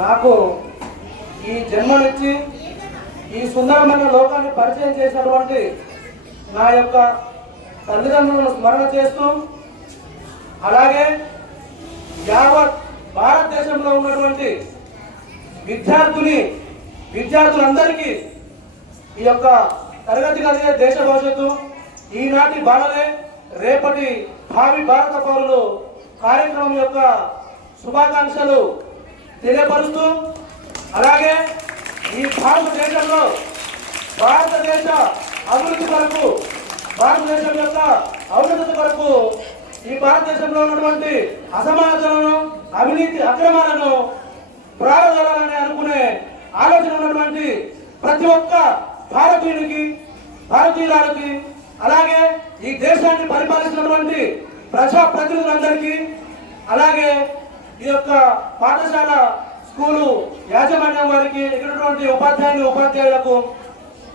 నాకు ఈ జన్మనిచ్చి ఈ సుందరమైన లోకాన్ని పరిచయం చేసినటువంటి నా యొక్క తల్లిదండ్రులను స్మరణ చేస్తూ, అలాగే యావత్ భారతదేశంలో ఉన్నటువంటి విద్యార్థులందరికీ ఈ యొక్క తరగతి గదియే దేశ భవిష్యత్తు, ఈనాటి బాలలే రేపటి భావి భారత పౌరులు కార్యక్రమం యొక్క శుభాకాంక్షలు తెలియపరుస్తూ, అలాగే ఈ భారతదేశంలో భారతదేశ అభివృద్ధి కొరకు, భారతదేశం యొక్క ఔన్నత కొరకు ఈ భారతదేశంలో ఉన్నటువంటి అసమానతలను, అవినీతి అక్రమాలను ప్రారంభించాలని అనుకునే ఆలోచన ఉన్నటువంటి ప్రతి ఒక్క భారతీయురాలకి, అలాగే ఈ దేశాన్ని పరిపాలిస్తున్నటువంటి ప్రజాప్రతినిధులందరికీ, అలాగే ఈ యొక్క పాఠశాల స్కూలు యాజమాన్యం వారికి, ఇక్కడ ఉపాధ్యాయులకు,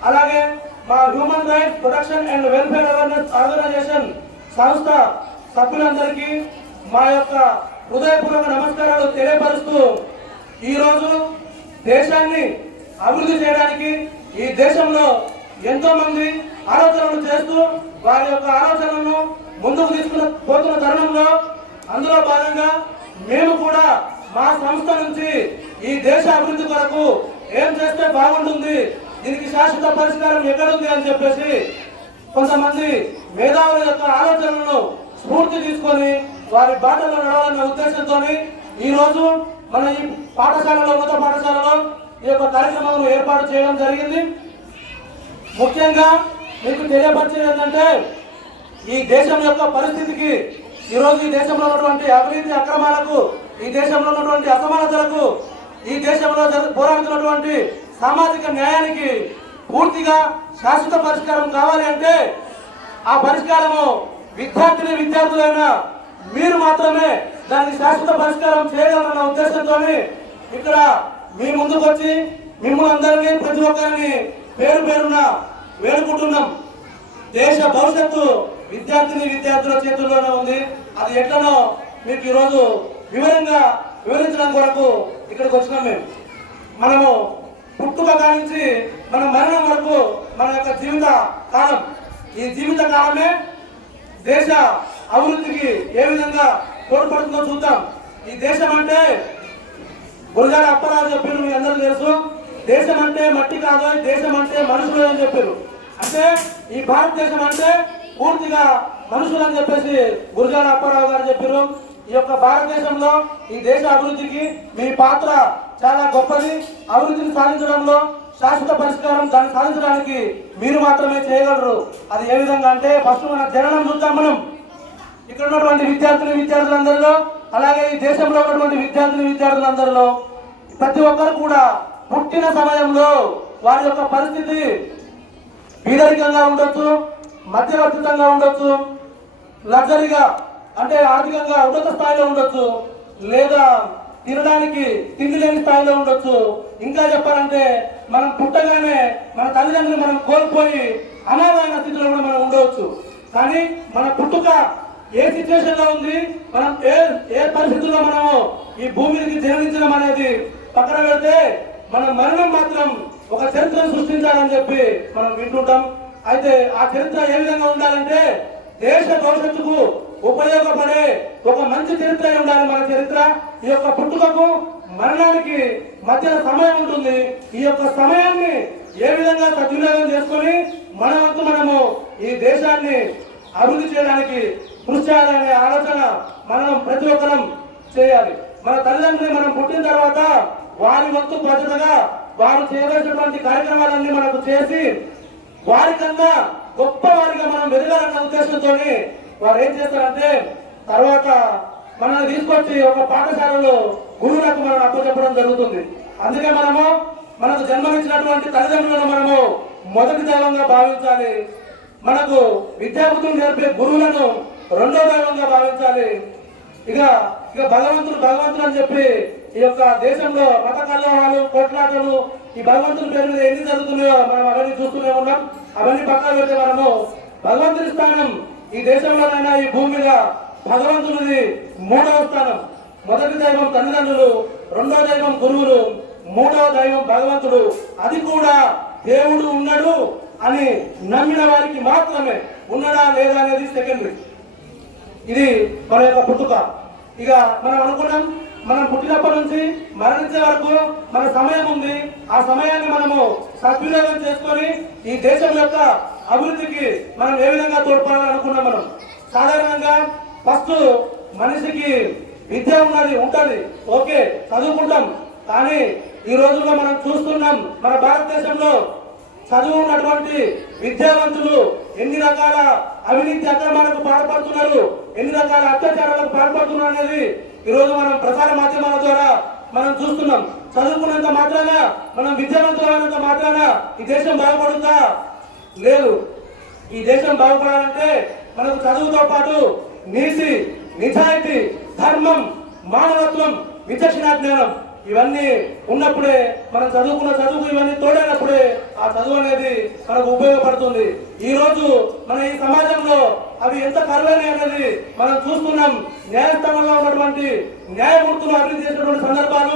అలాగే మా human rights protection and welfare awareness organisation సంస్థ సభ్యులందరికీ మా యొక్క హృదయపూర్వక నమస్కారాలు తెలియపరుస్తూ, ఈరోజు దేశాన్ని అభివృద్ధి చేయడానికి ఈ దేశంలో ఎంతో మంది ఆలోచనలు చేస్తూ వారి యొక్క ఆలోచనలను ముందుకు పోతున్న తరుణంలో అందులో భాగంగా మేము కూడా మా సంస్థ నుంచి ఈ దేశ అభివృద్ధి కొరకు ఏం చేస్తే బాగుంటుంది, దీనికి శాశ్వత పరిష్కారం ఎక్కడుంది అని చెప్పేసి కొంతమంది మేధావుల యొక్క ఆలోచనలను స్ఫూర్తి తీసుకొని వారి బాటలో నడవాలన్న ఉద్దేశంతో ఈరోజు మన ఈ పాఠశాలలో, ఉన్నత పాఠశాలలో ఈ యొక్క కార్యక్రమాలను ఏర్పాటు చేయడం జరిగింది. ముఖ్యంగా మీకు తెలియపరిచేది ఏంటంటే, ఈ దేశం యొక్క పరిస్థితికి, ఈరోజు ఈ దేశంలో ఉన్నటువంటి అవినీతి అక్రమాలకు, ఈ దేశంలో ఉన్నటువంటి అసమానతలకు, ఈ దేశంలో పోరాడుతున్నటువంటి సామాజిక న్యాయానికి పూర్తిగా శాశ్వత పరిష్కారం కావాలి అంటే ఆ పరిష్కారము విద్యార్థులైన మీరు మాత్రమే దానికి శాశ్వత పరిష్కారం చేయగలరన్న ఉద్దేశంతో ఇక్కడ మీ ముందుకు వచ్చి మిమ్మల్ని అందరినీ, ప్రతి ఒక్కరిని పేరున వేడుకుంటున్నాం. దేశ భవిష్యత్తు విద్యార్థుల చేతుల్లోనే ఉంది. అది ఎట్లనో మీకు ఈరోజు వివరించడం కొరకు ఇక్కడికి వచ్చినాం. మనము పుట్టుక కానించి మన మరణం వరకు మన యొక్క జీవిత కాలం, ఈ జీవిత కాలమే దేశ అభివృద్ధికి ఏ విధంగా తోడ్పడుతుందో చూద్దాం. ఈ దేశం అంటే గురజాడ అప్పారావు చెప్పారు, మీ అందరూ తెలుసు. దేశం అంటే మట్టి కాదు, దేశం అంటే మనుషులు అని చెప్పారు. అంటే ఈ భారతదేశం అంటే పూర్తిగా మనుషులు అని చెప్పేసి గురజాడ అప్పారావు గారు చెప్పారు. ఈ యొక్క భారతదేశంలో ఈ దేశ అభివృద్ధికి మీ పాత్ర చాలా గొప్పది. అభివృద్ధిని సాధించడంలో శాశ్వత పరిష్కారం దాన్ని సాధించడానికి మీరు మాత్రమే చేయగలరు. అది ఏ విధంగా అంటే, ఫస్ట్ మన జననం చూద్దాం. మనం ఇక్కడ ఉన్నటువంటి విద్యార్థులందరిలో, అలాగే ఈ దేశంలో ఉన్నటువంటి విద్యార్థులందరిలో ప్రతి ఒక్కరు కూడా పుట్టిన సమయంలో వారి యొక్క పరిస్థితి పేదరికంగా ఉండొచ్చు, మధ్యవర్తితంగా ఉండొచ్చు, లగ్జరీగా అంటే ఆర్థికంగా ఉన్నత స్థాయిలో ఉండొచ్చు, లేదా తినడానికి తిండి లేని స్థాయిలో ఉండొచ్చు. ఇంకా చెప్పాలంటే మనం పుట్టగానే మన తల్లిదండ్రులు మనం కోల్పోయి అనాథమైన స్థితిలో కూడా మనం ఉండవచ్చు. కానీ మన పుట్టుక ఏ సిచ్యువేషన్ లో ఉంది, మనం ఏ పరిస్థితుల్లో మనము ఈ భూమికి జన్మించడం అనేది పక్కన పెడితే, మన మరణం మాత్రం ఒక చరిత్రను సృష్టించాలని చెప్పి మనం వింటుంటాం. అయితే ఆ చరిత్ర ఏ విధంగా ఉండాలంటే, దేశ భవిష్యత్తుకు ఉపయోగపడే ఒక మంచి చరిత్ర ఉండాలి మన చరిత్ర. ఈ యొక్క పుట్టుకకు మరణానికి మధ్యన సమయం ఉంటుంది. ఈ యొక్క సమయాన్ని ఏ విధంగా సద్వినియోగం చేసుకొని మన వంతు మనము ఈ దేశాన్ని అభివృద్ధి చేయడానికి కృషి చేయాలనే ఆలోచన మనం ప్రతి ఒక్కరం చేయాలి. మన తల్లిదండ్రులు మనం పుట్టిన తర్వాత వారి వంతు బాధ్యతగా వారు చేయవలసినటువంటి కార్యక్రమాలన్నీ మనకు చేసి వారికన్నా గొప్ప వారిగా మనం ఎదగాలన్న ఉద్దేశంతో వారు ఏం చేస్తారంటే, తర్వాత మనల్ని తీసుకొచ్చి ఒక పాఠశాలలో గురువులకు మనం అప్పచెప్పడం జరుగుతుంది. అందుకే మనకు జన్మనిచ్చినటువంటి తల్లిదండ్రులను మనము మొదటి దైవంగా భావించాలి. మనకు విద్యాబుద్ధులు నేర్పే గురువులను రెండో దైవంగా భావించాలి. ఇక భగవంతుడు అని చెప్పి ఈ యొక్క దేశంలో మత కలహాలు, కొట్లాటలు, ఈ భగవంతుని పేరు మీద ఎన్ని జరుగుతున్నాయో మనం అవన్నీ చూస్తూనే ఉన్నాం. అవన్నీ పక్కన పెడితే మనము భగవంతుని స్థానం ఈ దేశంలోనైనా ఈ భూమి మీద భగవంతునిది 3వ స్థానం. మొదటి దైవం తల్లిదండ్రులు, రెండో దైవం గురువులు, మూడవ దైవం భగవంతుడు. అది కూడా దేవుడు ఉన్నాడు అని నమ్మిన వారికి మాత్రమే. ఉన్నాడా లేదా అనేది సెకండరీ. ఇది మన యొక్క పుట్టుక. ఇక మనం అనుకున్నాం, మనం పుట్టినప్పటి నుంచి మరణించే వరకు మన సమయం ఉంది. ఆ సమయాన్ని మనము సద్వినియోగం చేసుకొని ఈ దేశం యొక్క అభివృద్ధికి మనం ఏ విధంగా తోడ్పడాలని అనుకున్నాం. మనం సాధారణంగా ఫస్ట్ మనిషికి విద్య ఉంటుంది, ఓకే, చదువుకుంటాం. కానీ ఈ రోజుల్లో మనం చూస్తున్నాం, మన భారతదేశంలో చదువు ఉన్నటువంటి విద్యావంతులు ఎన్ని రకాల అవినీతి అక్రమాలకు పాల్పడుతున్నారు, ఎన్ని రకాల అత్యాచారాలకు పాల్పడుతున్నారు అనేది ఈరోజు మనం ప్రసార మాధ్యమాల ద్వారా మనం చూస్తున్నాం. చదువుకున్నంత మాత్రాన, మనం విద్యావంతులైనంత మాత్రాన ఈ దేశం బాగుపడుతుందా? లేదు. ఈ దేశం బాగుపడాలంటే మనకు చదువుతో పాటు నీతి, నిజాయితీ, ధర్మం, మానవత్వం, విచక్షణ జ్ఞానం ఇవన్నీ ఉన్నప్పుడే, మనం చదువుకున్న చదువుకు ఇవన్నీ తోడైనప్పుడే ఆ చదువు అనేది మనకు ఉపయోగపడుతుంది. ఈ రోజు మన ఈ సమాజంలో అవి ఎంత కరువైనవి అనేది మనం చూస్తున్నాం. న్యాయస్థానంలో ఉన్నటువంటి న్యాయమూర్తులు అభివృద్ధి చేసినటువంటి సందర్భాలు,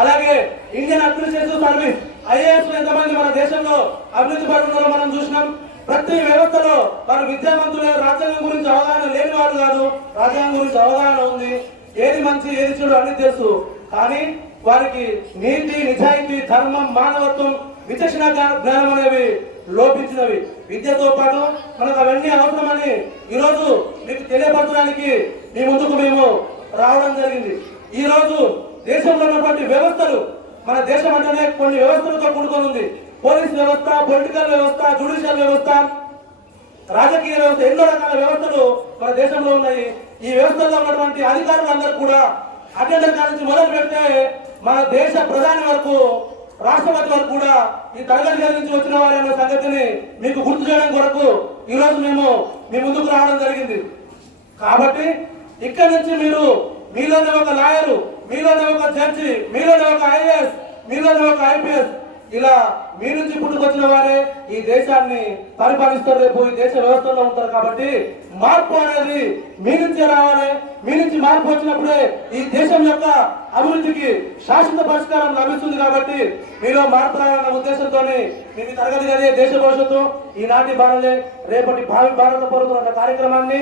అలాగే ఇండియన్ అడ్మినిస్ట్రేటివ్ సర్వీస్ ఐఏఎస్ ఎంతమంది మన దేశంలో అభివృద్ధి పడుతున్నారో మనం చూసినాం. ప్రతి వ్యవస్థలో వారు విద్యావంతులే, రాజ్యాంగం గురించి అవగాహన లేని వారు కాదు, రాజ్యాంగం గురించి అవగాహన ఉంది, ఏది మంచి ఏది చెడు అన్ని తెలుసు. కానీ వారికి నీతి, నిజాయితీ, ధర్మం, మానవత్వం, విచక్షణ జ్ఞానం అనేవి లోపించినవి. విద్యతో పాటు మనకు అవన్నీ అవసరమని ఈరోజు మీకు తెలియపరచడానికి మీ ముందుకు మేము రావడం జరిగింది. ఈ రోజు దేశంలో ఉన్నటువంటి వ్యవస్థలు, మన దేశం అంటేనే కొన్ని వ్యవస్థలతో కూడుకొని ఉంది. పోలీస్ వ్యవస్థ, పొలిటికల్ వ్యవస్థ, జ్యుడిషియల్ వ్యవస్థ, రాజకీయ వ్యవస్థ, ఎన్నో రకాల వ్యవస్థలు మన దేశంలో ఉన్నాయి. ఈ వ్యవస్థల్లో ఉన్నటువంటి అధికారులందరూ కూడా అటెండర్ కాడ నుంచి మొదలు పెడితే మన దేశ ప్రధాని వరకు, రాష్ట్రపతి వరకు కూడా ఈ తరగతి గది నుంచి వచ్చిన వారి అన్న సంగతిని మీకు గుర్తు చేయడం కొరకు ఈరోజు మేము మీ ముందుకు రావడం జరిగింది. కాబట్టి ఇక్కడ నుంచి మీరు మీలోనే ఒక లాయరు, మీలోనే ఒక జడ్జి, మీలోనే ఒక ఐఏఎస్, మీలోనే ఒక ఐపీఎస్, ఇలా మీ నుంచి పుట్టుకొచ్చిన వారే ఈ దేశాన్ని పరిపాలిస్తారు, రేపు ఈ దేశ వ్యవస్థలో ఉంటారు. కాబట్టి మార్పు అనేది మీ నుంచే రావాలి. మీ నుంచి మార్పు వచ్చినప్పుడే ఈ దేశం యొక్క అభివృద్ధికి శాశ్వత పరిష్కారం లభిస్తుంది. కాబట్టి మీలో మార్పు రావాలన్న ఉద్దేశంతో మీ తరగతి గది దేశ భవిష్యత్తు, ఈనాటి భారతే రేపటి భావి భారత పౌరులు అన్న కార్యక్రమాన్ని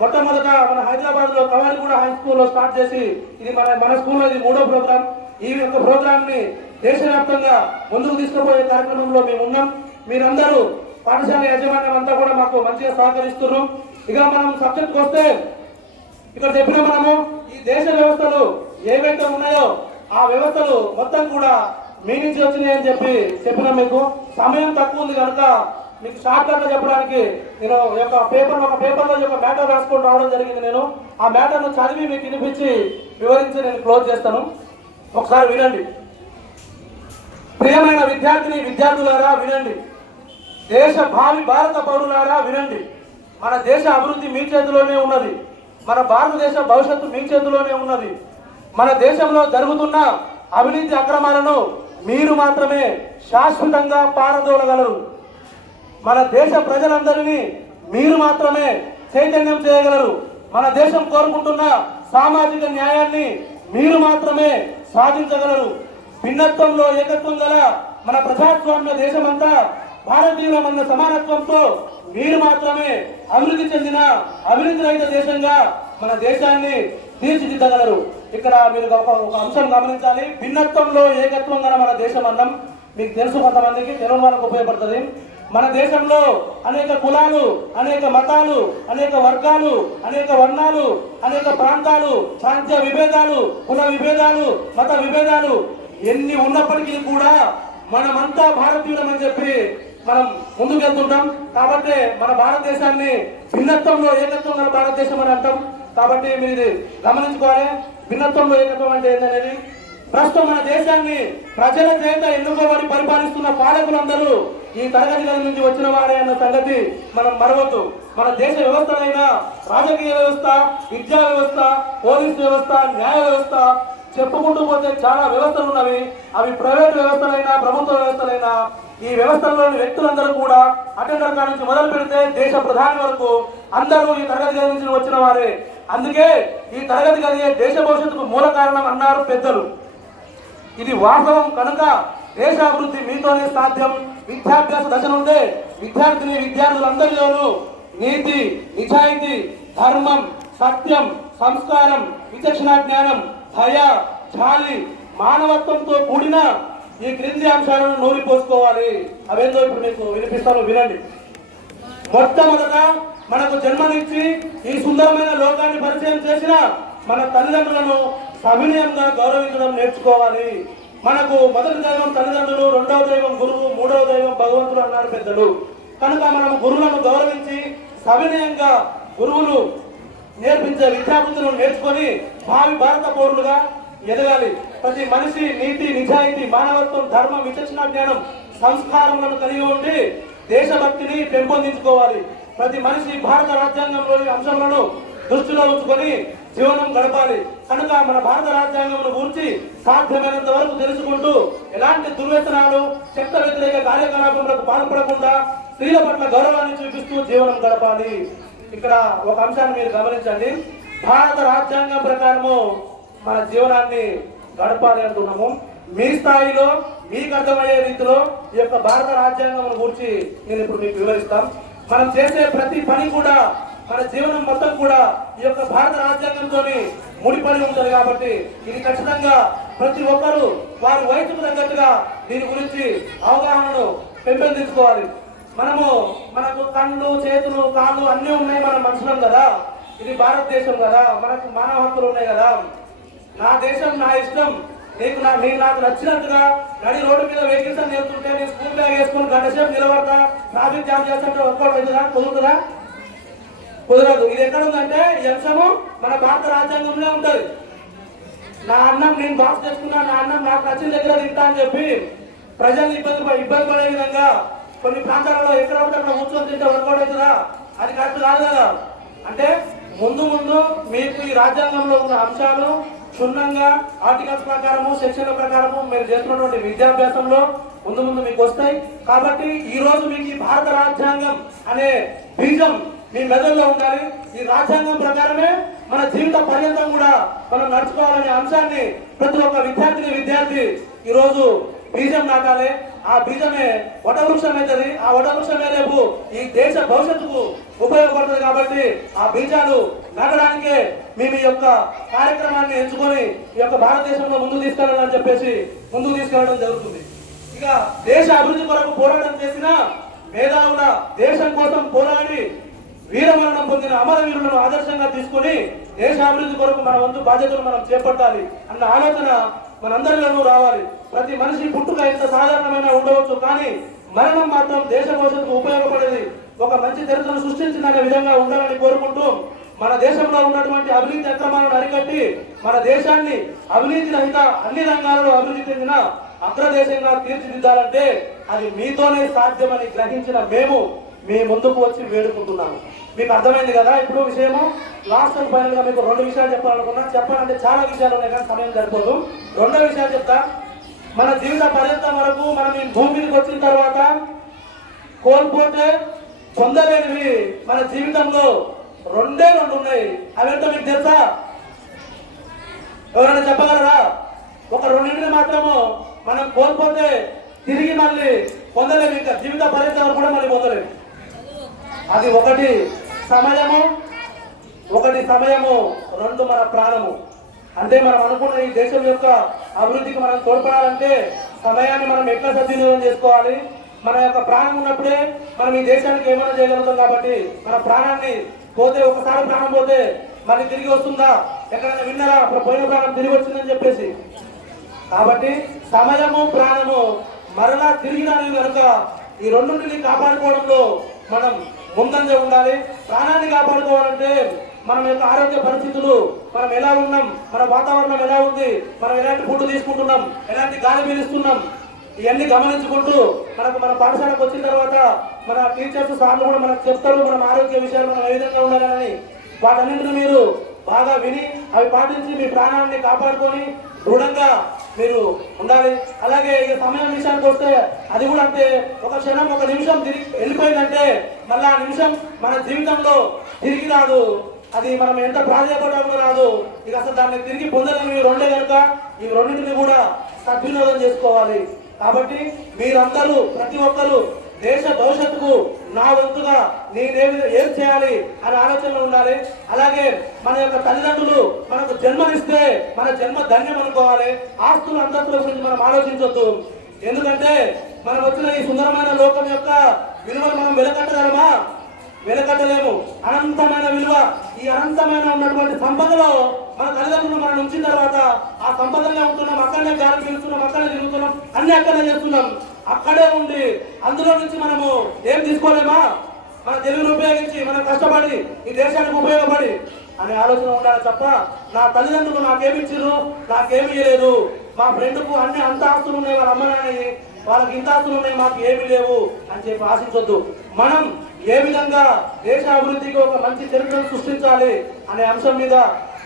మొట్టమొదట మన హైదరాబాద్ లో కవాడిగూడ హై స్కూల్లో స్టార్ట్ చేసి, ఇది మన స్కూల్లో ఇది 3వ ప్రోగ్రాం. ఈ యొక్క ప్రోగ్రామ్ ని దేశవ్యాప్తంగా ముందుకు తీసుకుపోయే కార్యక్రమంలో మేము ఉన్నాం. మీరందరూ పాఠశాల యాజమాన్యం అంతా కూడా మాకు మంచిగా సహకరిస్తున్నారు. ఇక మనం సబ్జెక్ట్కి వస్తే, ఇక్కడ చెప్పిన మనము ఈ దేశ వ్యవస్థలు ఏవైతే ఉన్నాయో ఆ వ్యవస్థలు మొత్తం కూడా మీ నుంచి వచ్చినాయి అని చెప్పిన మీకు సమయం తక్కువ ఉంది కనుక మీకు షార్ట్ కట్ గా చెప్పడానికి నేను ఒక పేపర్లో ఒక మ్యాటర్ రాసుకొని రావడం జరిగింది. నేను ఆ మ్యాటర్ను చదివి మీకు వినిపించి వివరించి నేను క్లోజ్ చేస్తాను. ఒకసారి వినండి. ప్రియమైన విద్యార్థులారా వినండి. దేశ భావి భారత పౌరులారా వినండి. మన దేశ అభివృద్ధి మీ చేతిలోనే ఉన్నది. మన భారతదేశ భవిష్యత్తు మీ చేతిలోనే ఉన్నది. మన దేశంలో జరుగుతున్న అవినీతి అక్రమాలను మీరు మాత్రమే శాశ్వతంగా పారదోలగలరు. మన దేశ ప్రజలందరినీ మీరు మాత్రమే చైతన్యం చేయగలరు. మన దేశం కోరుకుంటున్న సామాజిక న్యాయాన్ని మీరు మాత్రమే సాధించగలరు. భిన్నత్వంలో ఏకత్వం గల మన ప్రజాస్వామ్య దేశమంతా భారతీయులమన్న సమానత్వంతో మీరు మాత్రమే అభివృద్ధి చెందిన అభివృద్ధి రహిత దేశంగా మన దేశాన్ని తీర్చిదిద్దగలరు. ఇక్కడ మీరు ఒక అంశం గమనించాలి. భిన్నత్వంలో ఏకత్వం గల మన దేశం అన్నం మీకు తెలుసు, కొంతమందికి తెలుగు వాళ్ళకు ఉపయోగపడుతుంది. మన దేశంలో అనేక కులాలు, అనేక మతాలు, అనేక వర్గాలు, అనేక వర్ణాలు, అనేక ప్రాంతాలు, ప్రాంతీయ విభేదాలు, కుల విభేదాలు, మత విభేదాలు ఎన్ని ఉన్నప్పటికీ కూడా మనమంతా భారతీయులమని చెప్పి మనం ముందుకు వెళ్తుంటాం. కాబట్టి మన భారతదేశాన్ని భిన్నత్వంలో ఏకత్వం గల భారతదేశం అని అంటాం. కాబట్టి మీరు ఇది గమనించుకోవాలి. భిన్నత్వంలో ఏకత్వం అంటే ఏంటనేది. ప్రస్తుతం మన దేశాన్ని ప్రజల చేత ఎన్నుకోబడి పరిపాలిస్తున్న పాలకులందరూ ఈ తరగతి గది నుంచి వచ్చిన వారే అన్న సంగతి మనం మరవద్దు. మన దేశ వ్యవస్థలైన రాజకీయ వ్యవస్థ, విద్యా వ్యవస్థ, పోలీస్ వ్యవస్థ, న్యాయ వ్యవస్థ, చెప్పుకుంటూ పోతే చాలా వ్యవస్థలు ఉన్నవి. అవి ప్రైవేట్ వ్యవస్థలైనా ప్రభుత్వ వ్యవస్థలైనా ఈ వ్యవస్థల్లోని వ్యక్తులందరూ కూడా అటెండర్ కాడ నుంచి మొదలు పెడితే దేశ ప్రధాని వరకు అందరూ ఈ తరగతి గది నుంచి వచ్చిన వారే. అందుకే ఈ తరగతి గది దేశ భవిష్యత్తుకు మూల కారణం అన్నారు పెద్దలు. ఇది వాస్తవం కనుక దేశాభివృద్ధి మీతోనే సాధ్యం. విద్యాభ్యాస దశ నుండే విద్యార్థులందరిలోనూ నీతి, నిజాయితీ, ధర్మం, సత్యం, సంస్కారం, విచక్షణ జ్ఞానం, దయ, జాలి, మానవత్వంతో కూడిన ఈ క్రింది అంశాలను నూరిపోసుకోవాలి. అవేందో ఇప్పుడు మీకు వినిపిస్తాను, వినండి. మొట్టమొదట మనకు జన్మనిచ్చి ఈ సుందరమైన లోకాన్ని పరిచయం చేసిన మన తల్లిదండ్రులను సవినయంగా గౌరవించడం నేర్చుకోవాలి. మనకు మొదటి దైవం తల్లిదండ్రులు, రెండవ దైవం గురువు, మూడవ దైవం భగవంతుడు అన్నారు పెద్దలు. కనుక మనం గురువులను గౌరవించి సవినయంగా గురువులు నేర్పించే విద్యాబుద్ధులను నేర్చుకొని భావి భారత పౌరులుగా ఎదగాలి. ప్రతి మనిషి నీతి, నిజాయితీ, మానవత్వం, ధర్మం, విచక్షణ జ్ఞానం, సంస్కారములను కలిగి ఉండి దేశభక్తిని పెంపొందించుకోవాలి. ప్రతి మనిషి భారత రాజ్యాంగంలోని అంశములను దృష్టిలో ఉంచుకొని జీవనం గడపాలి. కనుక మన భారత రాజ్యాంగం గురించి సాధ్యమైనంత వరకు తెలుసుకుంటూ ఎలాంటి దుర్వ్యసనాలు, చట్ట వ్యతిరేక కార్యకలాపాలకు పాల్పడకుండా స్త్రీల పట్ల గౌరవాన్ని చూపిస్తూ జీవనం గడపాలి. ఇక్కడ ఒక అంశాన్ని మీరు గమనించండి. భారత రాజ్యాంగం ప్రకారము మన జీవనాన్ని గడపాలి అంటున్నాము. మీ స్థాయిలో మీకు అర్థమయ్యే రీతిలో ఈ యొక్క భారత రాజ్యాంగం గురించి నేను ఇప్పుడు మీకు వివరిస్తాను. మనం చేసే ప్రతి పని కూడా, మన జీవనం మొత్తం కూడా ఈ యొక్క భారత రాజ్యాంగంతో ముడిపడి ఉంటుంది. కాబట్టి ఇది ఖచ్చితంగా ప్రతి ఒక్కరూ వారి వయసుకు తగ్గట్టుగా దీని గురించి అవగాహనను పెంపొందించుకోవాలి. మనకు కళ్ళు, చేతులు, కాళ్ళు అన్నీ ఉన్నాయి. మనం మనుషులం కదా, ఇది భారతదేశం కదా, మనకు మానవ హక్కులు ఉన్నాయి కదా. నా దేశం, నా ఇష్టం, నేను నాకు నచ్చినట్టుగా నడి రోడ్డు మీద వెహికల్స్ అని వెళ్తుంటే నేను స్కూల్ బ్యాగ్ వేసుకుని గంట సేపు నిలబడతా, ట్రాఫిక్ జామ్ చేస్తుంటే ఒక్కడు అవుతుందా? కుదురుతుందా? కుదరదు. ఇది ఎక్కడ ఉందంటే ఈ అంశము మన భారత రాజ్యాంగంలో ఉంటుంది. నా అన్నం నేను బాక్స్ తెచ్చుకున్నా, నా అన్నం నాకు నచ్చిన దగ్గర తింటా అని చెప్పి ప్రజల్ని ఇబ్బంది పడే విధంగా కొన్ని ప్రాంతాలలో ఎక్కడ ఉంటే అక్కడ కూర్చొని తింటే వర్కౌట్ అవుతుందా? అది కరెక్ట్ కాదు కదా. అంటే ముందు మీకు ఈ రాజ్యాంగంలో ఉన్న అంశాలు క్షుణ్ణంగా ఆర్టికల్స్ ప్రకారము, సెక్షన్ల ప్రకారము మీరు చేస్తున్నటువంటి విద్యాభ్యాసంలో ముందు మీకు వస్తాయి. కాబట్టి ఈ రోజు మీకు ఈ భారత రాజ్యాంగం అనే బీజం మీ మెదడులో ఉండాలి. ఈ రాజ్యాంగం ప్రకారమే మన జీవిత పర్యంతం కూడా మనం నడుచుకోవాలనే అంశాన్ని ప్రతి ఒక్క విద్యార్థి ఈరోజు బీజం నాటాలి. ఆ బీజమే వటవృక్షం అవుతుంది. ఆ వటవృక్షమే రేపు ఈ దేశ భవిష్యత్తుకు ఉపయోగపడుతుంది. కాబట్టి ఆ బీజాలు నాటడానికే మేము ఈ యొక్క కార్యక్రమాన్ని ఎంచుకొని ఈ యొక్క భారతదేశంలో ముందుకు తీసుకెళ్లడం జరుగుతుంది. ఇక దేశ అభివృద్ధి కొరకు పోరాటం చేసిన మేధావుల, దేశం కోసం పోరాడి వీరమరణం పొందిన అమరవీరులను ఆదర్శంగా తీసుకొని దేశాభివృద్ధి కొరకు మన వంతు బాధ్యతలు మనం చేపట్టాలి అన్న ఆలోచన మనందరిలోనూ రావాలి. ప్రతి మనిషి పుట్టుక ఎంత సాధారణమైన ఉండవచ్చు, కానీ మరణం మాత్రం దేశ భవిష్యత్తుకు ఉపయోగపడేది, ఒక మంచి చరిత్రను సృష్టించిన విధంగా ఉండాలని కోరుకుంటూ మన దేశంలో ఉన్నటువంటి అవినీతి అక్రమాలను అరికట్టి మన దేశాన్ని అవినీతి రహిత అన్ని రంగాలలో అభివృద్ధి చెందిన అగ్రదేశంగా తీర్చిదిద్దాలంటే అది మీతోనే సాధ్యమని గ్రహించిన మేము మీ ముందుకు వచ్చి వేడుకుంటున్నాము. మీకు అర్థమైంది కదా ఇప్పుడు విషయము. లాస్ట్ అండ్ ఫైనల్ గా మీకు 2 విషయాలు చెప్పాలంటే చాలా విషయాలు ఉన్నాయి, కానీ సమయం సరిపోదు. 2 విషయాలు చెప్తా. మన జీవిత పర్యంతం వరకు మనం ఈ భూమికి వచ్చిన తర్వాత కోల్పోతే పొందలేనివి మన జీవితంలో 2 ఉన్నాయి. అవేంటో మీకు తెలుసా? ఎవరైనా చెప్పగలరా? ఒక 2 మాత్రము మనం కోల్పోతే తిరిగి మళ్ళీ పొందలేము, ఇంకా జీవిత పర్యంతం కూడా మళ్ళీ పొందలేము. అది ఒకటి సమయము, 2 మన ప్రాణము. అంటే మనం అనుకున్న ఈ దేశం యొక్క అభివృద్ధికి మనం తోడ్పడాలంటే సమయాన్ని మనం ఎట్లా సద్వినియోగం చేసుకోవాలి. మన యొక్క ప్రాణం ఉన్నప్పుడే మనం ఈ దేశానికి ఏమైనా చేయగలుగుతాం. కాబట్టి మన ప్రాణాన్ని పోతే, ఒకసారి ప్రాణం పోతే మళ్ళీ తిరిగి వస్తుందా? ఎక్కడైనా విన్నారా అప్పుడు పోయిన ప్రాణం తిరిగి వచ్చిందని చెప్పేసి? కాబట్టి సమయము, ప్రాణము మరలా తిరిగినాని కనుక ఈ 2 కాపాడుకోవడంలో మనం ముందంజ ఉండాలి. ప్రాణాన్ని కాపాడుకోవాలంటే మన యొక్క ఆరోగ్య పరిస్థితులు, మనం ఎలా ఉన్నాం, మన వాతావరణం ఎలా ఉంది, మనం ఎలాంటి ఫుడ్ తీసుకుంటున్నాం, ఎలాంటి గాలి పీలుస్తున్నాం, ఇవన్నీ గమనించుకుంటూ మన పాఠశాలకు వచ్చిన తర్వాత మన టీచర్స్, సార్లు కూడా మనకు చెప్తారు మనం ఆరోగ్య విషయాలు మనం ఏ విధంగా ఉండాలని. వాటన్నింటిని మీరు బాగా విని అవి పాటించి మీ ప్రాణాన్ని కాపాడుకొని దృఢంగా మీరు ఉండాలి. అలాగే ఇక సమయం విషయానికి వస్తే అది కూడా అంతే. ఒక క్షణం, ఒక నిమిషం వెళ్ళిపోయిందంటే మళ్ళీ ఆ నిమిషం మన జీవితంలో తిరిగి రాదు. అది మనం ఎంత ప్రాధాన్యపడ్డా కూడా రాదు. ఇక అసలు దాన్ని తిరిగి పొందలేని ఇవి రెండే కనుక ఈ రెండింటిని కూడా సద్వినియోగం చేసుకోవాలి. కాబట్టి మీరందరూ ప్రతి ఒక్కరూ దేశ భవిష్యత్తుకు నా వంతుగా ఏం చేయాలి అనే ఆలోచనలో ఉండాలి. అలాగే మన యొక్క తల్లిదండ్రులు మనకు జన్మనిస్తే మన జన్మ ధన్యం అనుకోవాలి. ఆస్తులు అంతస్తుల గురించి మనం ఆలోచించొద్దు. ఎందుకంటే మనం వచ్చిన ఈ సుందరమైన లోకం యొక్క విలువను మనం వెలకట్టగలమా? వెలకట్టలేము. అనంతమైన విలువ, ఈ అనంతమైన ఉన్నటువంటి సంపదలో మన తల్లిదండ్రులు మనం ఉంచిన తర్వాత ఆ సంపదనే ఉంటున్నాం, అక్కడనే గాలి పీలుస్తున్నాం, అక్కడనే తిరుగుతున్నాం, అన్ని అక్కడనే చేస్తున్నాం. అక్కడే ఉండి అందులో నుంచి మనము ఏం తీసుకోలేమా? మన తెలుగును ఉపయోగించి మనం కష్టపడి ఈ దేశానికి ఉపయోగపడి అనే ఆలోచన ఉండాలి తప్ప నా తల్లిదండ్రులు నాకేమి ఇచ్చిర్రు, నాకేమి ఇవ్వలేదు, మా ఫ్రెండ్కు అన్ని అంత ఆస్తులు ఉన్నాయి, వాళ్ళ అమ్మ నాన్నని వాళ్ళకి ఇంత ఆస్తులు ఉన్నాయి, మాకు ఏమీ లేవు అని చెప్పి ఆశించొద్దు. మనం ఏ విధంగా దేశ అభివృద్ధికి ఒక మంచి చరిత్రను సృష్టించాలి అనే అంశం మీద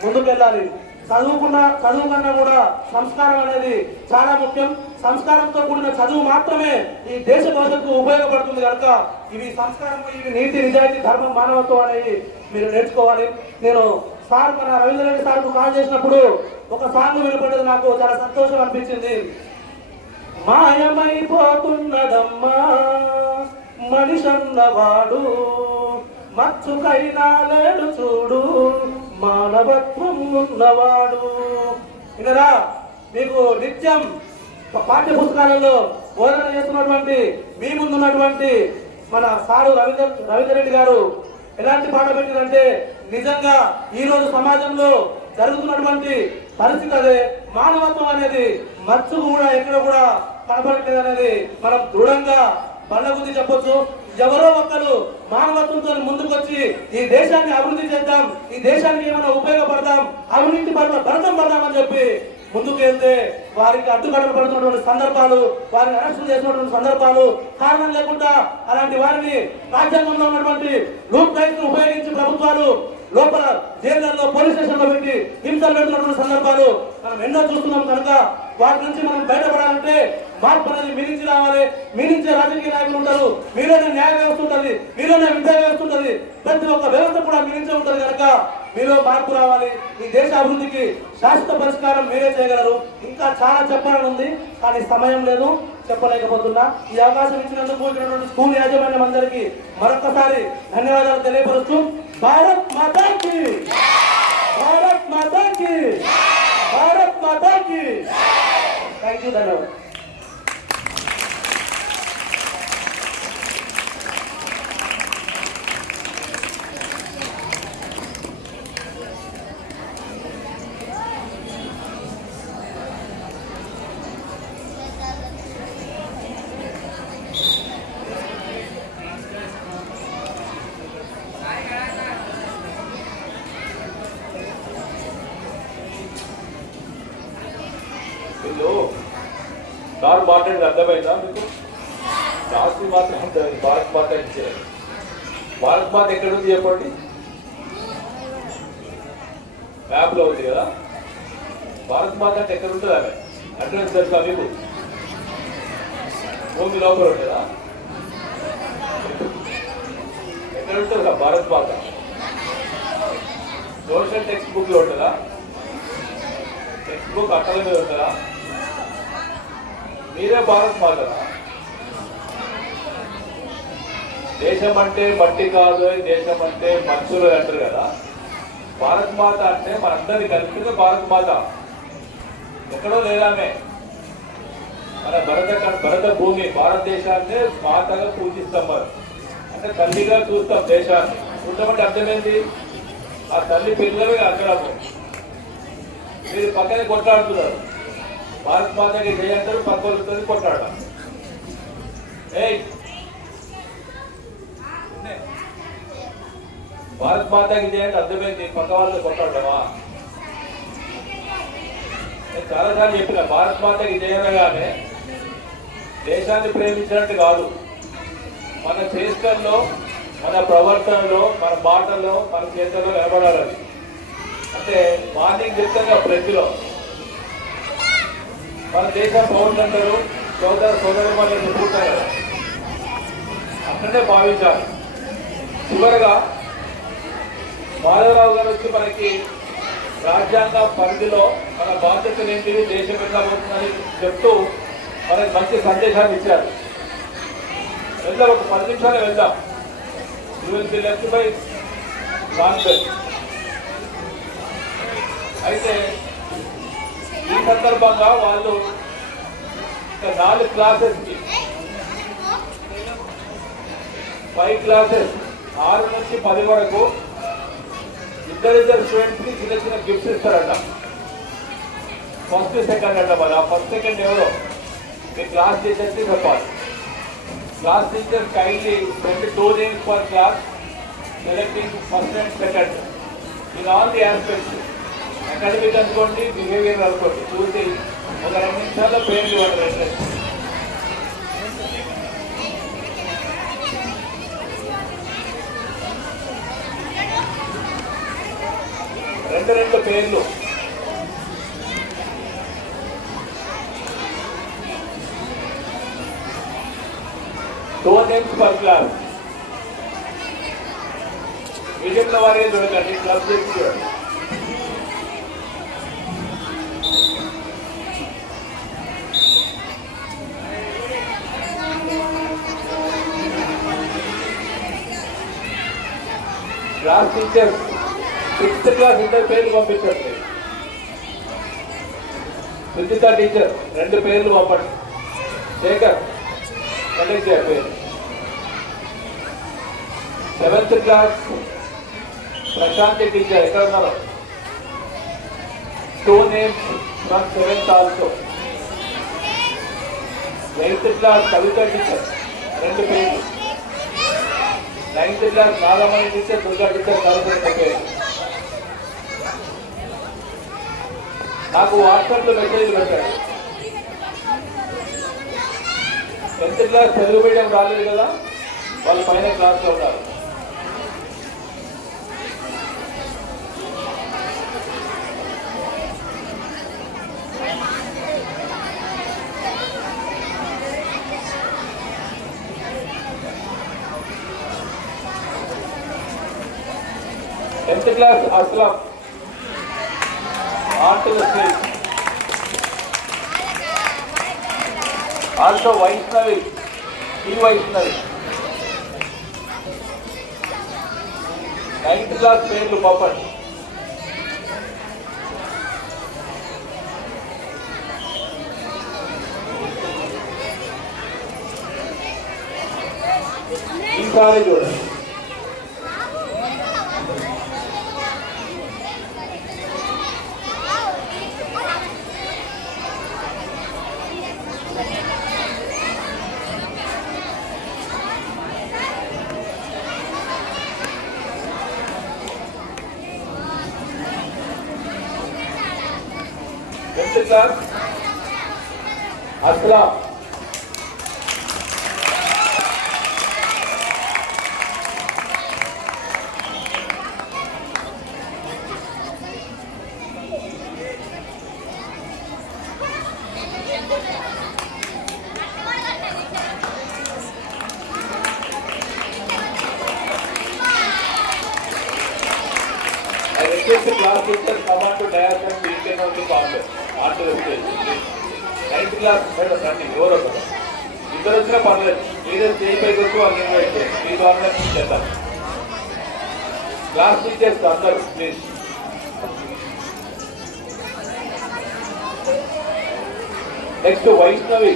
ముందుకెళ్ళాలి. చదువు కన్నా కూడా సంస్కారం అనేది చాలా ముఖ్యం. సంస్కారంతో కూడిన చదువు మాత్రమే ఈ దేశ భవిష్యత్తుకు ఉపయోగపడుతుంది కనుక ఇవి సంస్కారం, ఇవి నీతి, నిజాయితీ, ధర్మం, మానవత్వం అనేవి మీరు నేర్చుకోవాలి. నేను సార్ మన రవీంద్ర రెడ్డి సార్కు కాల్ చేసినప్పుడు ఒక సాంగ్ వినపడ్డది, నాకు చాలా సంతోషం అనిపించింది. మాయమైపోతున్నదమ్మా మనిషన్నవాడు, మచ్చుకైనా లేడు చూడు మానవత్వం ఉన్నవాడు. ఇకరా మీకు నిత్యం పాఠ్య పుస్తకాలలో బోధన చేస్తున్నటువంటి మీ ముందున్నటువంటి మన సారు రవీంద్ర రెడ్డి గారు ఎలాంటి పాట పెట్టిందంటే నిజంగా ఈ రోజు సమాజంలో జరుగుతున్నటువంటి పరిస్థితి అదే. మానవత్వం అనేది మచ్చు కూడా ఎక్కడ కూడా కనబడట్లేదు అనేది మనం దృఢంగా బండ గురించి చెప్పొచ్చు. ఎవరో ఒక్కరు మానవత్వంతో ముందుకొచ్చి ఈ దేశాన్ని అభివృద్ధి చేద్దాం, ఈ దేశానికి ఏమైనా ఉపయోగపడదాం, అవినీతి భరతం పడదామని చెప్పి ముందుకు వెళ్తే వారికి అడ్డుకట్టలు పడుతున్నటువంటి సందర్భాలు, వారిని అరెస్టు చేసినటువంటి సందర్భాలు కారణం లేకుండా అలాంటి వారిని రాజ్యాంగంలో ఉన్నటువంటి లూప్ రైట్స్ ఉపయోగించి ప్రభుత్వాలు లోపల జైళ్లలో, పోలీస్ స్టేషన్లో పెట్టి హింసలు పెడుతున్నటువంటి సందర్భాలు మనం ఎన్నో చూస్తున్నాం. కనుక వాటి నుంచి మనం బయటపడాలంటే మార్పు అనేది మీ నుంచి రావాలి. మీ నుంచే రాజకీయ నాయకులు ఉంటారు, మీలోనే న్యాయ వ్యవస్థ ఉంటుంది, మీలోనే విద్యా వ్యవస్థ ఉంటుంది, ప్రతి ఒక్క వ్యవస్థ కూడా మీ నుంచే ఉంటుంది. కనుక మీలో మార్పు రావాలి. ఈ దేశ అభివృద్ధికి శాశ్వత పరిష్కారం మీరే చేయగలరు. ఇంకా చాలా చెప్పాలని ఉంది కానీ సమయం లేదు, చెప్పలేకపోతున్నా. ఈ అవకాశం ఇచ్చినందుకు ఇచ్చినటువంటి స్కూల్ యాజమాన్యం అందరికీ మరొకసారి ధన్యవాదాలు తెలియపరుస్తూ భారత్ మాతాకి, భారత్ మాతాకి, భారత్ మాతాకి. థ్యాంక్ యూ, ధన్యవాదాలు. సార్ మాట్లాడేది అర్థమైందా మీకు? రాష్ట్రం మాత్రం అర్థమైంది. భారత్ మాత ఇచ్చారు. భారత్ మాత ఎక్కడ ఉంది చెప్పండి? మ్యాప్లో ఉంది కదా. భారత్ మాత అంటే ఎక్కడ ఉంటుంది? ఆమె అడ్రస్ తెలుసా మీకు? భూమి లోపల ఉంటుందా? ఎక్కడ ఉంటుంది భారత్ మాత? సోషల్ టెక్స్ట్ బుక్లో ఉంటుందా? టెక్స్ట్ బుక్ అట్టల మీద ఉంటుందా? మీరే భారత్ మాతనా? దేశం అంటే మట్టి కాదు, దేశం అంటే మనుషులు అంటారు కదా. భారత్ మాత అంటే మనందరినీ కలిపితే భారత్ మాత. ఎక్కడో లేదామే. మన భరత భూమి, భారతదేశాన్ని మాతగా పూజిస్తాం. మరి అంటే తల్లిగా చూస్తాం దేశాన్ని. చూడమంటే అర్థమైంది ఆ తల్లి పిల్లలు అక్కడ మీరు పక్కనే కొట్లాడుతున్నారు. భారత్ మాతకి చేయంటారు, పక్క వాళ్ళతో కొట్లాడతారు. భారత్ మాతకి చేయండి అర్థమైంది, పక్క వాళ్ళతో కొట్లాడమా? నేను చాలాసార్లు చెప్పిన భారత్ మాతకి చేయనగానే దేశాన్ని ప్రేమించినట్టు కాదు. మన చేష్టల్లో, మన ప్రవర్తనలో, మన మాటల్లో, మన చేతుల్లో నిలబడాలి. అంటే మార్నింగ్ చెప్తాగా ప్రజలో మన దేశ పౌరులందరూ సోదరు వాళ్ళు చెప్పుకుంటారు కదా, అక్కడే భావించాలి. చివరగా మాధవరావు గారు వచ్చి మనకి రాజ్యాంగ పరిధిలో మన బాధ్యతలు ఏంటివి, దేశం ఎట్లా పోతుందని చెప్తూ మనకి మంచి సందేశాన్ని ఇచ్చారు. వెళ్దాం, ఒక 10 నిమిషాలే వెళ్దాం. You will be left by conference. అయితే ఈ సందర్భంగా వాళ్ళు 4 క్లాసెస్కి 5 క్లాసెస్ 6 నుంచి 10 వరకు ఇద్దరిద్దరు స్టూడెంట్స్కి చిన్న చిన్న గిఫ్ట్స్ ఇస్తారట. ఫస్ట్ సెకండ్ అంట. మరి ఆ ఫస్ట్ సెకండ్ ఎవరో మీ క్లాస్ టీచర్స్కి చెప్పాలి. Class teacher kindly 2 names per class, selecting first and second in all the aspects. Academic అనుకోండి, బిహేవియర్ అనుకోండి, చూసి ఒక 2 నిమిషాల్లో పేర్లు ఇవ్వండి. రెండు పేర్లు. Two names per class. మీడియంలో వారే చూడకండి, క్లబ్ చేసి చూడండి. క్లాస్ టీచర్ 6th క్లాస్ ఇద్దరు పేర్లు పంపించండి. సుజిత టీచర్ 2 పేర్లు పంపండి. శేఖర్ కండక్ట్ చేయ పేరు. 7th క్లాస్ ప్రశాంతి టీచర్ ఎక్కడ ఉన్నారు? 2 names from 7th also. 8th class Kavitha teacher 2 పేర్లు. 9th class Nagamani teacher, Durga teacher కలిసి 2 పేర్లు. నాకు వాట్సాప్లో మెసేజ్లు పెట్టాడు. 10th క్లాస్ తెలుగు మీడియం రాలేదు కదా, వాళ్ళు పైన క్లాస్లో ఉన్నారు. Tenth class Aslam on to the stage. Also Vaishnavi, E Vaishnavi. 9th class పేర్లు పంపండి. ఈసారి చూడండి. Tenth class Aslam. I request the class teacher come on to dais and we can also conference onto the stage. 9th class madam రండి, ఎవరో కదా ఇద్దరు వచ్చినా పర్లేదు, మీరే స్టేజ్ పైకి వచ్చి వాళ్ళు ఇన్వైట్ చేయండి. మీ ద్వారా చేద్దాం. క్లాస్ టీచర్స్ అందరూ please. Next Vaishnavi.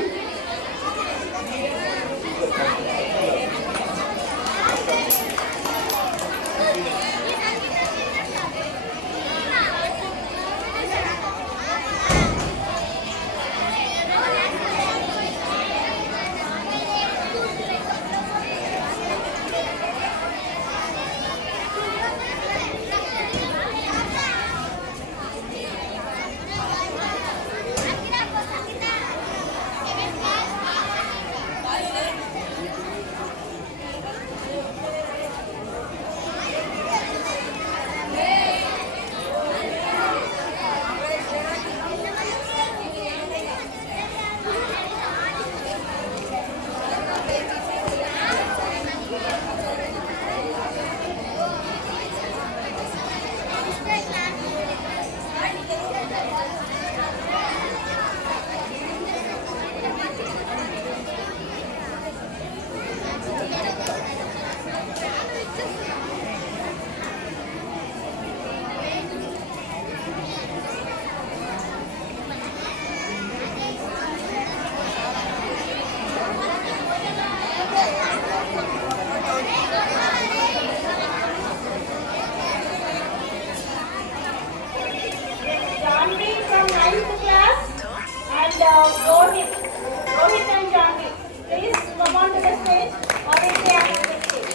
Rohit and Janvi. Please come on to the stage or if they are on the stage.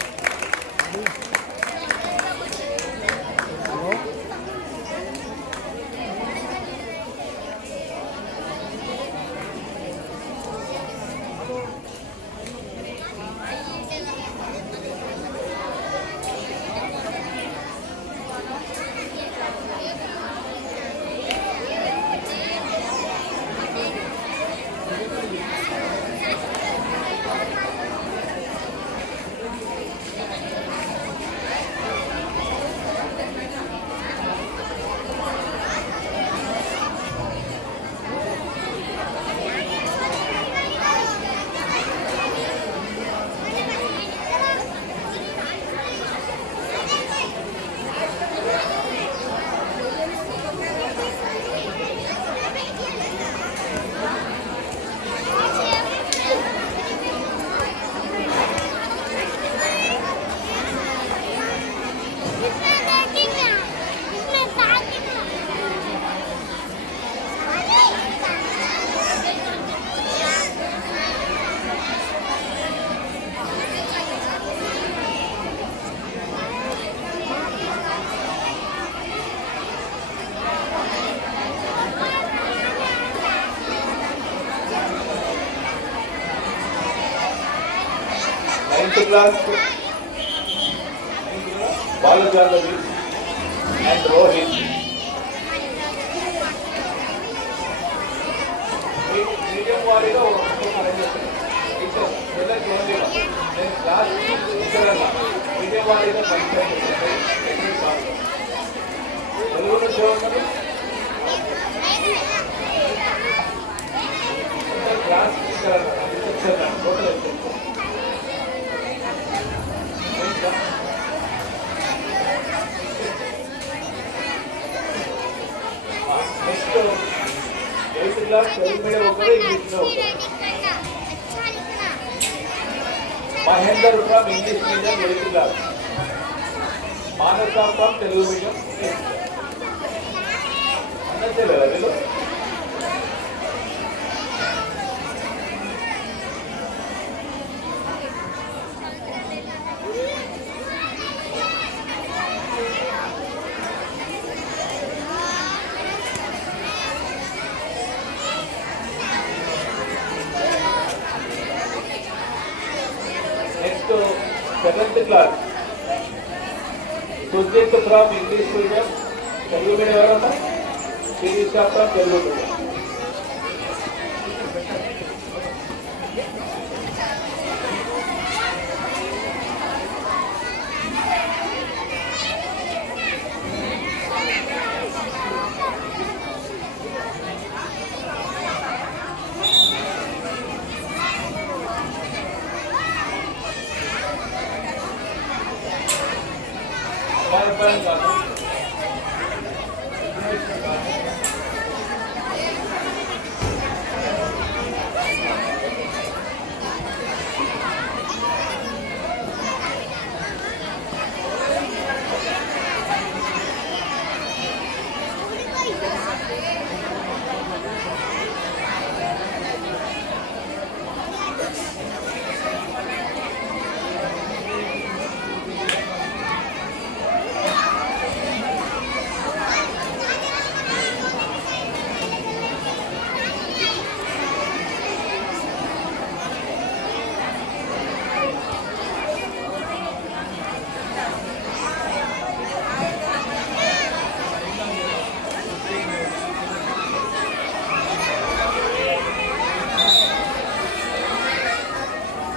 Ninth class, Balajalavi and Rohit. Medium వారిగా నేను క్లాస్ మీడియం వారిగా తెలుగులో చూడండి class total next 8th class Telugu medium ఒకరు ఇంగ్లీష్లో Mahender from English medium 8th class Manasa from Telugu medium అన్నట్టే కదా వీళ్ళు next 7th class Sujith from English medium Telugu medium ఎవరన్నా Sirisha from Telugu medium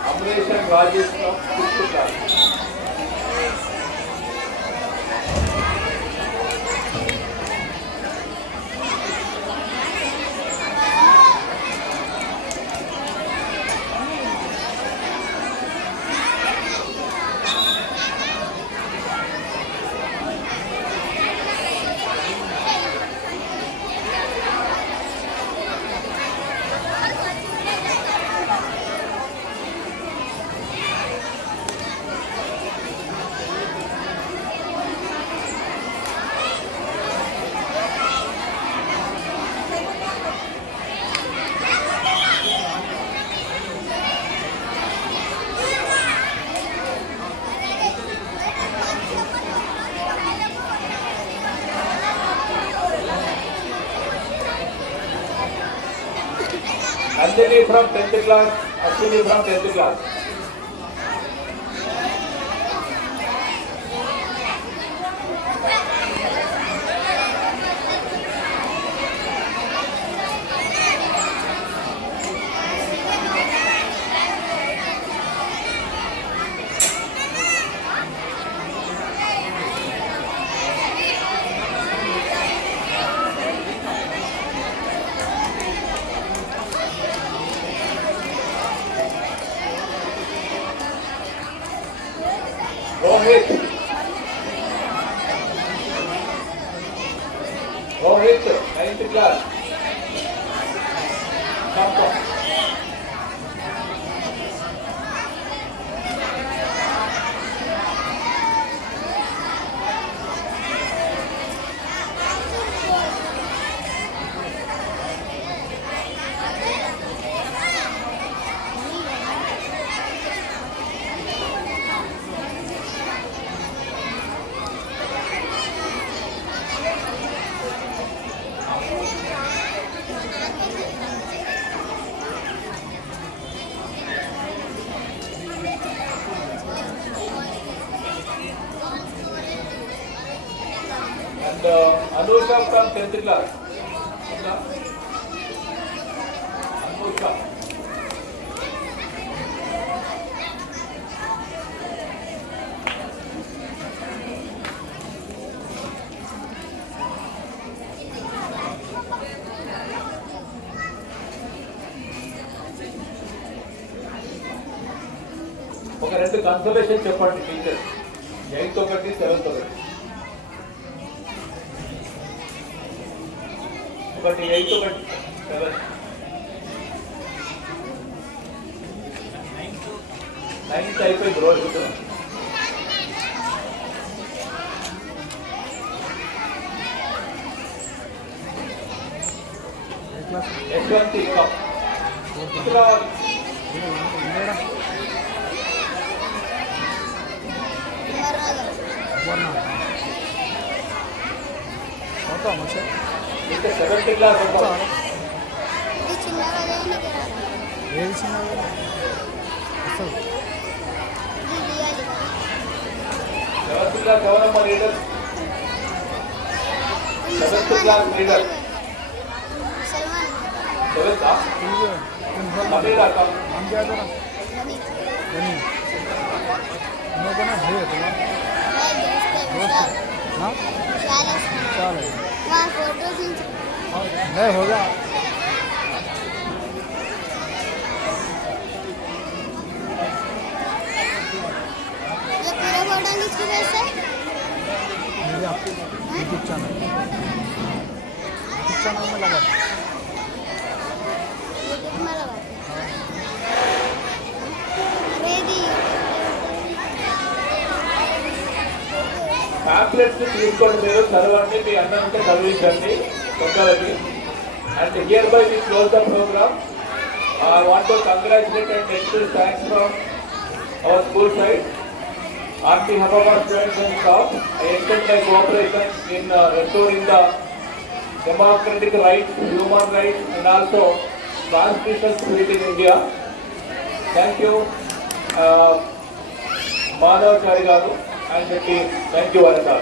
Operation Rajesh from 6th class. Anjali from 10th class, Ashwini from 10th class. Rohit. Rohit, 9th class. Come. And Anusha from 10th class. Anusha. ఒక రెండు consultation చెప్పండి teacher. 8th ఒకటి 7th ఒకటి. ఒకటి 8th ఒకటి 7th. 9th అయిపోయింది రోజు. యశ్వంతి ఇంకా 7th క్లాస్ ఏది చిన్నగా అసలు 7th క్లాస్ ఎవరమ్మా leader? 7th class leader 7th अमीरा का हम क्या करा नहीं मैं बना भाई है तुम्हारा हाँ चल वहाँ फोटो खींच नहीं होगा ये पूरा फोटो खींच के कैसे मेरे आपके यूट्यूब चैनल में लगा यूट्यूब में लगा रेडी ప్యాంప్లెట్స్ తీసుకోండి, మీరు చదవండి, మీ అన్నంతా చదివించండి ఒక్కరికి. And hereby we close the programme. I want to congratulate and express thanks from our school side. On behalf of our students and staff, I extend my cooperation in restoring the democratic rights, human rights, and also constitutional spirit in India. Thank you, Madhav Chari garu and the team. Thank you, Varadar.